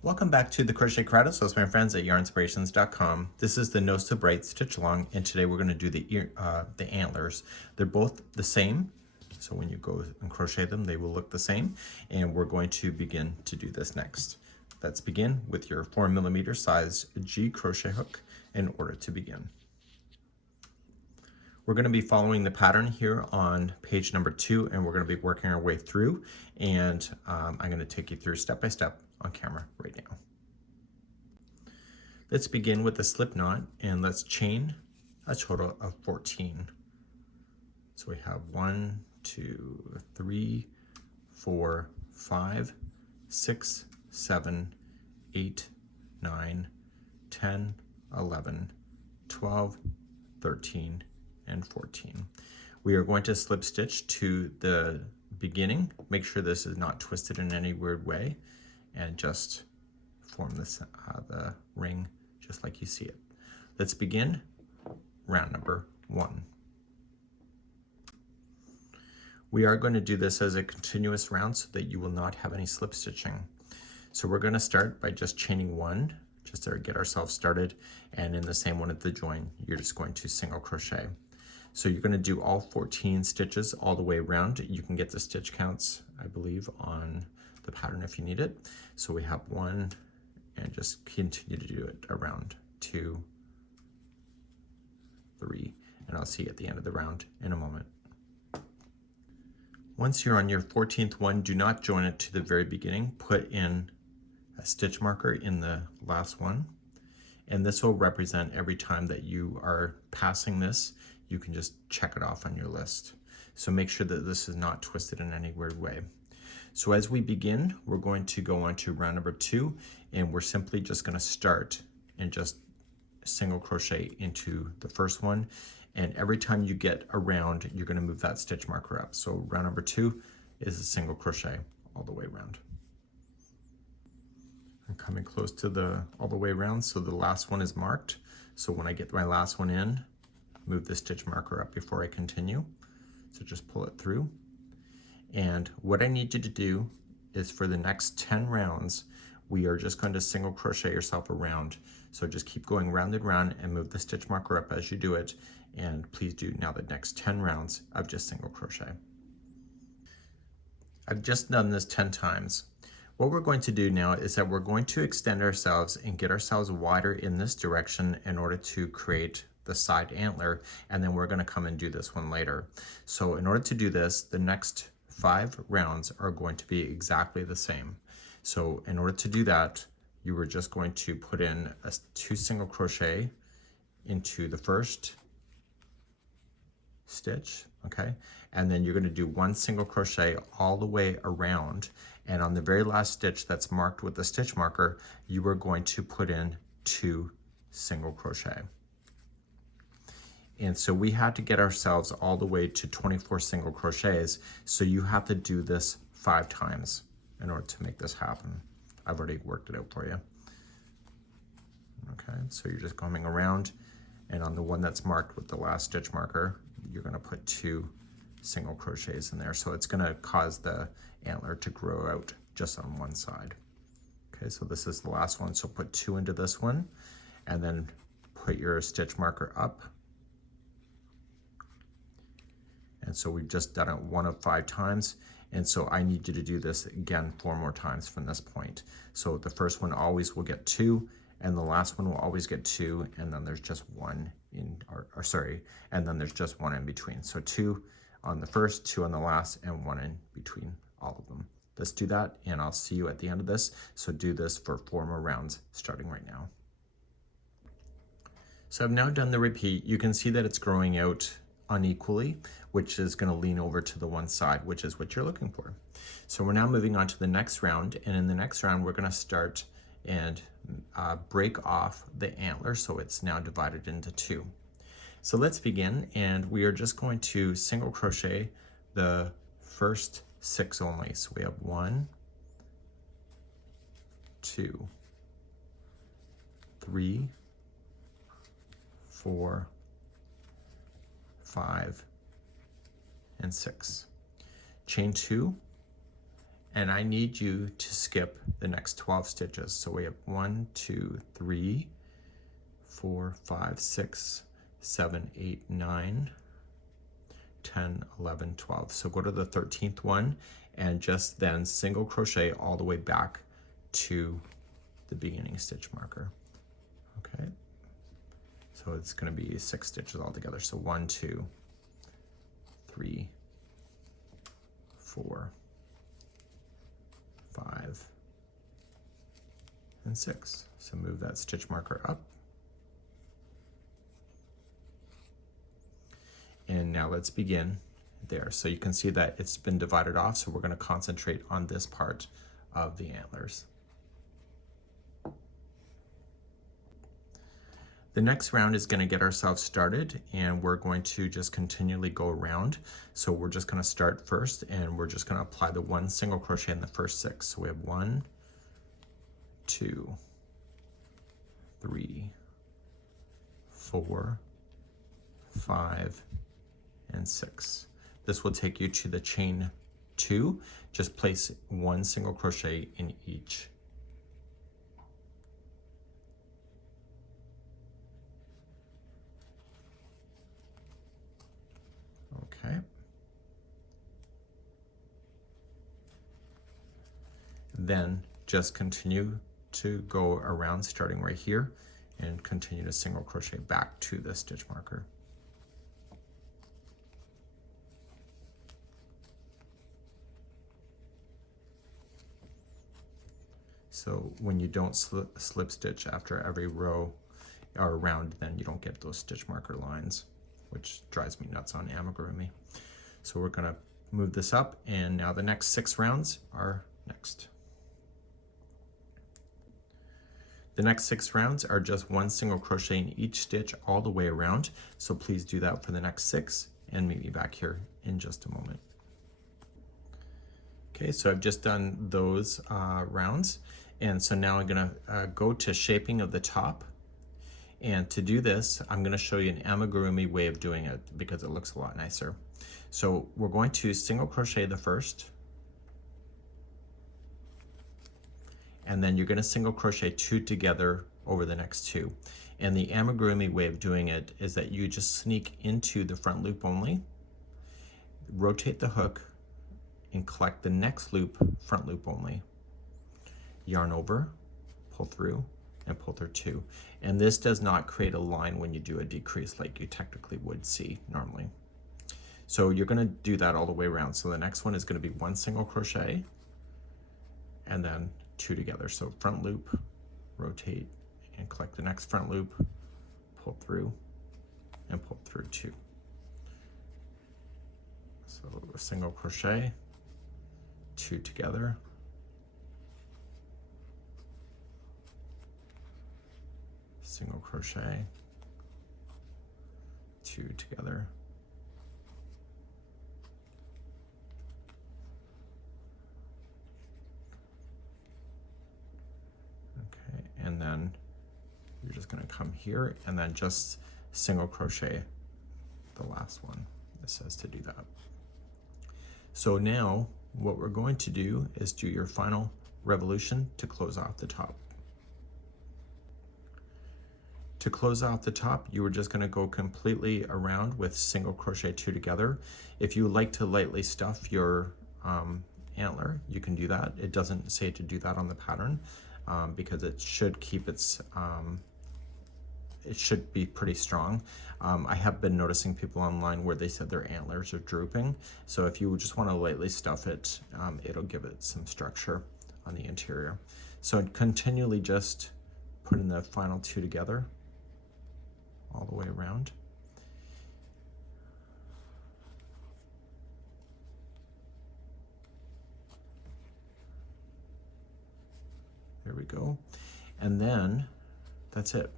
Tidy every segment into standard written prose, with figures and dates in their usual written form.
Welcome back to the Crochet Karate. So it's my friends at yarnspirations.com. This is the nose to bright stitch along, and today we're going to do the antlers. They're both the same, so when you go and crochet them, they will look the same. And we're going to begin to do this next. Let's begin with your 4mm size G crochet hook in order to begin. We're going to be following the pattern here on page number 2, and we're going to be working our way through. And I'm going to take you through step by step on camera right now. Let's begin with the slip knot, and let's chain a total of 14. So we have 1, 2, 3, 4, 5, 6, 7, 8, 9, 10, 11, 12, 13, and 14. We are going to slip stitch to the beginning. Make sure this is not twisted in any weird way, and just form this the ring just like you see it. Let's begin round number 1. We are going to do this as a continuous round so that you will not have any slip stitching. So we're going to start by just chaining 1 just to get ourselves started, and in the same one at the join you're just going to single crochet. So you're going to do all 14 stitches all the way around. You can get the stitch counts, I believe, on the pattern if you need it. So we have 1, and just continue to do it around 2, 3, and I'll see you at the end of the round in a moment. Once you're on your 14th one, do not join it to the very beginning. Put in a stitch marker in the last one, and this will represent every time that you are passing this. You can just check it off on your list. So make sure that this is not twisted in any weird way. So as we begin, we're going to go on to round number 2, and we're simply just going to start and just single crochet into the first one. And every time you get around, you're going to move that stitch marker up. So round number 2 is a single crochet all the way around. I'm coming close to all the way around, so the last one is marked. So when I get my last one in, move the stitch marker up before I continue. So just pull it through. And what I need you to do is for the next 10 rounds, we are just going to single crochet yourself around. So just keep going round and round and move the stitch marker up as you do it. And please do now the next 10 rounds of just single crochet. I've just done this 10 times. What we're going to do now is that we're going to extend ourselves and get ourselves wider in this direction in order to create the side antler, and then we're going to come and do this one later. So in order to do this, the next 5 rounds are going to be exactly the same. So in order to do that, you were just going to put in 2 single crochet into the first stitch, okay? And then you're going to do 1 single crochet all the way around, and on the very last stitch that's marked with the stitch marker, you are going to put in 2 single crochet. And so we had to get ourselves all the way to 24 single crochets, so you have to do this 5 times in order to make this happen. I've already worked it out for you. Okay, so you're just coming around, and on the one that's marked with the last stitch marker, you're going to put 2 single crochets in there. So it's going to cause the antler to grow out just on one side. Okay, so this is the last one. So put 2 into this one, and then put your stitch marker up. And so we've just done it 1 of 5 times. And so I need you to do this again 4 more times from this point. So the first one always will get 2, and the last one will always get 2, and then there's just 1 in, and then there's just 1 in between. So 2 on the first, 2 on the last, and 1 in between all of them. Let's do that, and I'll see you at the end of this. So do this for 4 more rounds starting right now. So I've now done the repeat. You can see that it's growing out unequally, which is going to lean over to the one side, which is what you're looking for. So we're now moving on to the next round, and in the next round we're going to start and break off the antler, so it's now divided into 2. So let's begin, and we are just going to single crochet the first 6 only. So we have 1, 2, 3, 4, 5, and 6. Chain 2, and I need you to skip the next 12 stitches. So we have 1, 2, 3, 4, 5, 6, 7, 8, 9, 10, 11, 12. So go to the 13th one and just then single crochet all the way back to the beginning stitch marker. Okay, so it's going to be 6 stitches altogether. So 1, 2, 3, 4, 5, and 6. So move that stitch marker up. And now let's begin there. So you can see that it's been divided off, so we're going to concentrate on this part of the antlers. The next round is going to get ourselves started, and we're going to just continually go around. So we're just going to start first, and we're just going to apply the 1 single crochet in the first 6. So we have 1, 2, 3, 4, 5, and 6. This will take you to the chain 2. Just place 1 single crochet in each. Okay. Then just continue to go around starting right here and continue to single crochet back to the stitch marker. So when you don't slip stitch after every row or round, then you don't get those stitch marker lines, which drives me nuts on amigurumi. So we're gonna move this up, and now the next 6 rounds are next. The next 6 rounds are just 1 single crochet in each stitch all the way around. So please do that for the next 6 and meet me back here in just a moment. Okay, so I've just done those rounds. And so now I'm gonna go to shaping of the top. And to do this, I'm gonna show you an amigurumi way of doing it because it looks a lot nicer. So we're going to single crochet the first, and then you're gonna single crochet 2 together over the next 2. And the amigurumi way of doing it is that you just sneak into the front loop only, rotate the hook, and collect the next loop, front loop only. Yarn over, pull through, and pull through 2. And this does not create a line when you do a decrease like you technically would see normally. So you're gonna do that all the way around. So the next one is gonna be 1 single crochet, and then 2 together. So front loop, rotate, and collect the next front loop, pull through, and pull through 2. So a single crochet, 2 together, single crochet, 2 together, okay, and then you're just going to come here and then just single crochet the last one. It says to do that. So now what we're going to do is do your final revolution to close off the top. To close off the top, you were just going to go completely around with single crochet 2 together. If you like to lightly stuff your antler, you can do that. It doesn't say to do that on the pattern because it should keep its, it should be pretty strong. I have been noticing people online where they said their antlers are drooping. So if you just want to lightly stuff it, it'll give it some structure on the interior. So continually just put in the final 2 together all the way around. There we go. And then that's it.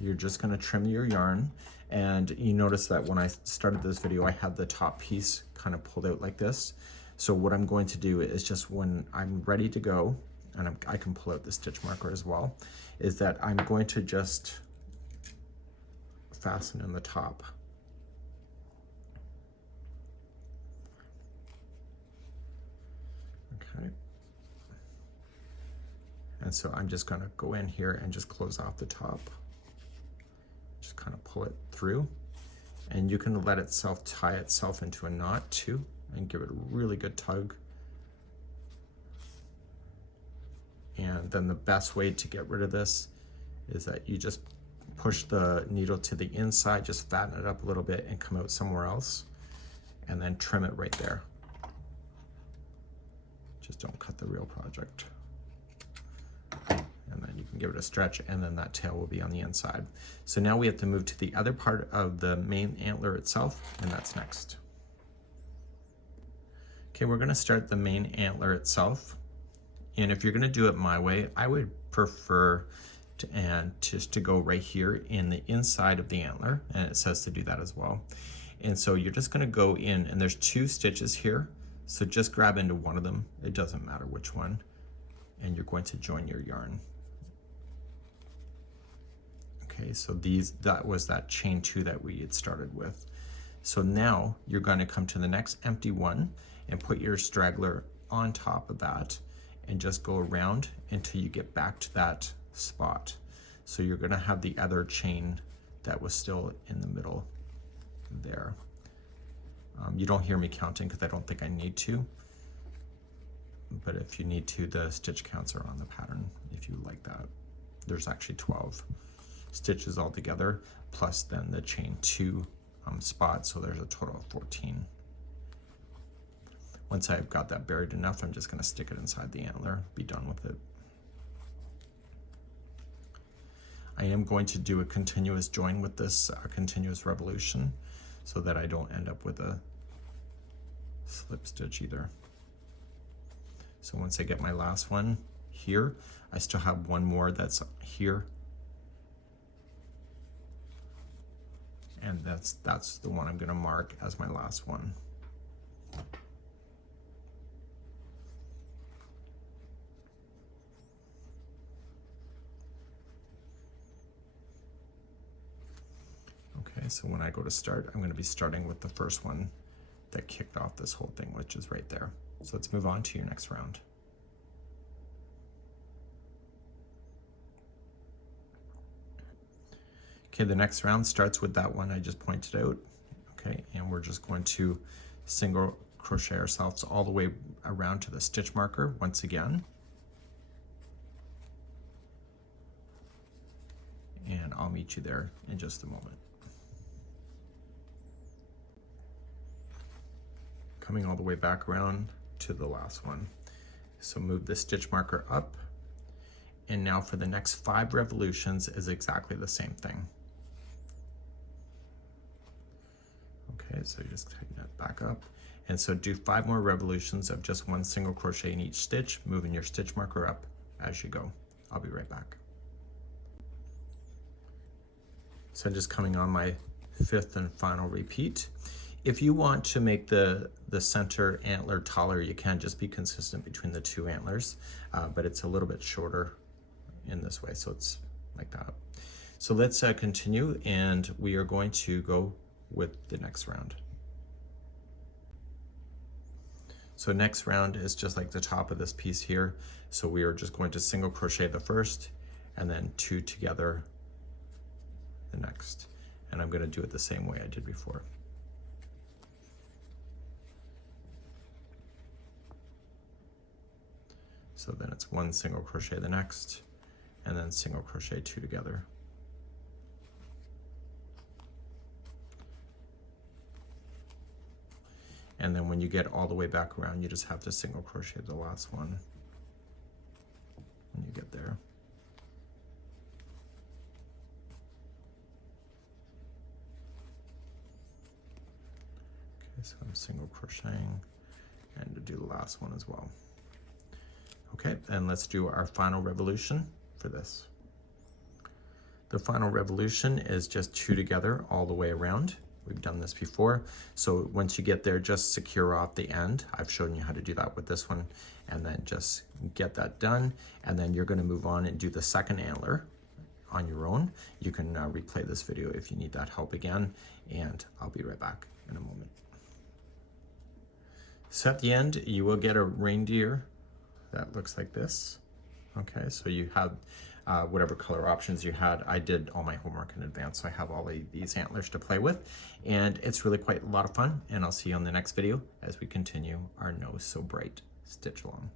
You're just going to trim your yarn, and you notice that when I started this video I had the top piece kind of pulled out like this. So what I'm going to do is just when I'm ready to go, and I can pull out the stitch marker as well, is that I'm going to just fasten in the top. Okay. And so I'm just gonna go in here and just close off the top. Just kind of pull it through. And you can let itself tie itself into a knot too and give it a really good tug. And then the best way to get rid of this is that you just push the needle to the inside, just fatten it up a little bit and come out somewhere else, and then trim it right there. Just don't cut the real project. And then you can give it a stretch, and then that tail will be on the inside. So now we have to move to the other part of the main antler itself, and that's next. Okay, we're gonna start the main antler itself. And if you're gonna do it my way, I would prefer to go right here in the inside of the antler, and it says to do that as well. And so you're just gonna go in, and there's 2 stitches here, so just grab into one of them, it doesn't matter which one, and you're going to join your yarn. Okay, so that was that chain 2 that we had started with. So now you're gonna come to the next empty one and put your straggler on top of that, and just go around until you get back to that spot. So you're gonna have the other chain that was still in the middle there. You don't hear me counting because I don't think I need to, but if you need to, the stitch counts are on the pattern if you like that. There's actually 12 stitches altogether, plus then the chain 2 spot, so there's a total of 14. Once I've got that buried enough, I'm just gonna stick it inside the antler, be done with it. I am going to do a continuous join with this continuous revolution so that I don't end up with a slip stitch either. So once I get my last one here, I still have one more that's here. And that's the one I'm gonna mark as my last one. Okay, so when I go to start, I'm gonna be starting with the first one that kicked off this whole thing, which is right there. So let's move on to your next round. Okay, the next round starts with that one I just pointed out. Okay, and we're just going to single crochet ourselves all the way around to the stitch marker once again. And I'll meet you there in just a moment. Coming all the way back around to the last one. So move the stitch marker up, and now for the next 5 revolutions is exactly the same thing. Okay, so you just tighten that back up. And so do 5 more revolutions of just 1 single crochet in each stitch, moving your stitch marker up as you go. I'll be right back. So I'm just coming on my 5th and final repeat. If you want to make the center antler taller, you can just be consistent between the 2 antlers, but it's a little bit shorter in this way, so it's like that. So let's continue, and we are going to go with the next round. So next round is just like the top of this piece here. So we are just going to single crochet the first, and then 2 together the next. And I'm gonna do it the same way I did before. So then it's 1 single crochet the next, and then single crochet 2 together. And then when you get all the way back around, you just have to single crochet the last one when you get there. Okay, so I'm single crocheting, and to do the last one as well. Okay, and let's do our final revolution for this. The final revolution is just 2 together all the way around. We've done this before. So once you get there, just secure off the end. I've shown you how to do that with this one, and then just get that done. And then you're gonna move on and do the second antler on your own. You can replay this video if you need that help again, and I'll be right back in a moment. So at the end, you will get a reindeer that looks like this. Okay, so you have whatever color options you had. I did all my homework in advance, so I have all of these antlers to play with, and it's really quite a lot of fun, and I'll see you on the next video as we continue our Nose So Bright stitch along.